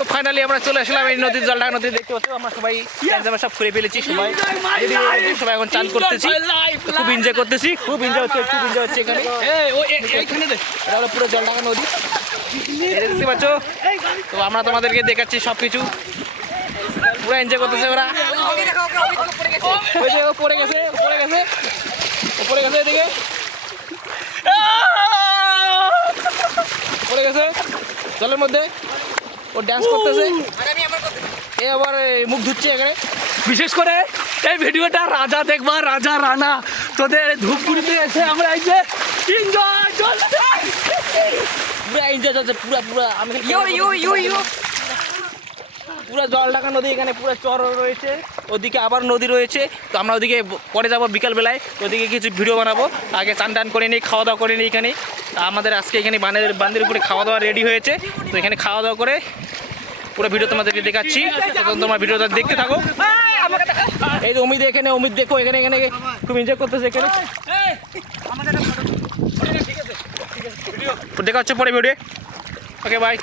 তো ফাইনালি আমরা চলে আসলাম এই নদীর জলঢাকা নদী দেখতে পাচ্ছি আমরা সবাই সব ঘুরে ফেলেছি সবাই এখন চান করতেছি খুব এনজয় করতেছি খুব এনজয় হচ্ছে এখানে এটা হলো পুরো জলঢাকা নদী দেখতে পাচ্ছ তো আমরা তোমাদেরকে দেখাচ্ছি সব কিছু পুরো এনজয় করতেছে ওরা ওই যে পড়ে গেছে এদিকে পড়ে গেছে জলের মধ্যে ও ড্যান্স করতেছে এ আবার মুখ ধুচ্ছে এখানে বিশেষ করে এই ভিডিওটা রাজা দেখবা রাজা রানা তোদের ধূপগুড়িতে এসে আমরা এই যে এনজয় পুরা এনজয় চলছে পুরা আমি পুরো জলঢাকা নদী এখানে পুরো চর রয়েছে ওদিকে আবার নদী রয়েছে তো আমরা ওদিকে পরে যাবো বিকালবেলায় ওদিকে কিছু ভিডিও বানাবো আগে চান টান করে নিই খাওয়া দাওয়া করে নিই এখানে আমাদের আজকে এখানে বাঁধের উপরে খাওয়া দাওয়া রেডি হয়েছে তো এখানে খাওয়া দাওয়া করে পুরো ভিডিও তোমাদেরকে দেখাচ্ছি তখন তোমার ভিডিওটা দেখতে থাকো এই যে অমিত এখানে দেখো এখানে খুব এনজয় করতেছে এখানে দেখা হচ্ছে পরে ভিডিও ওকে বাই।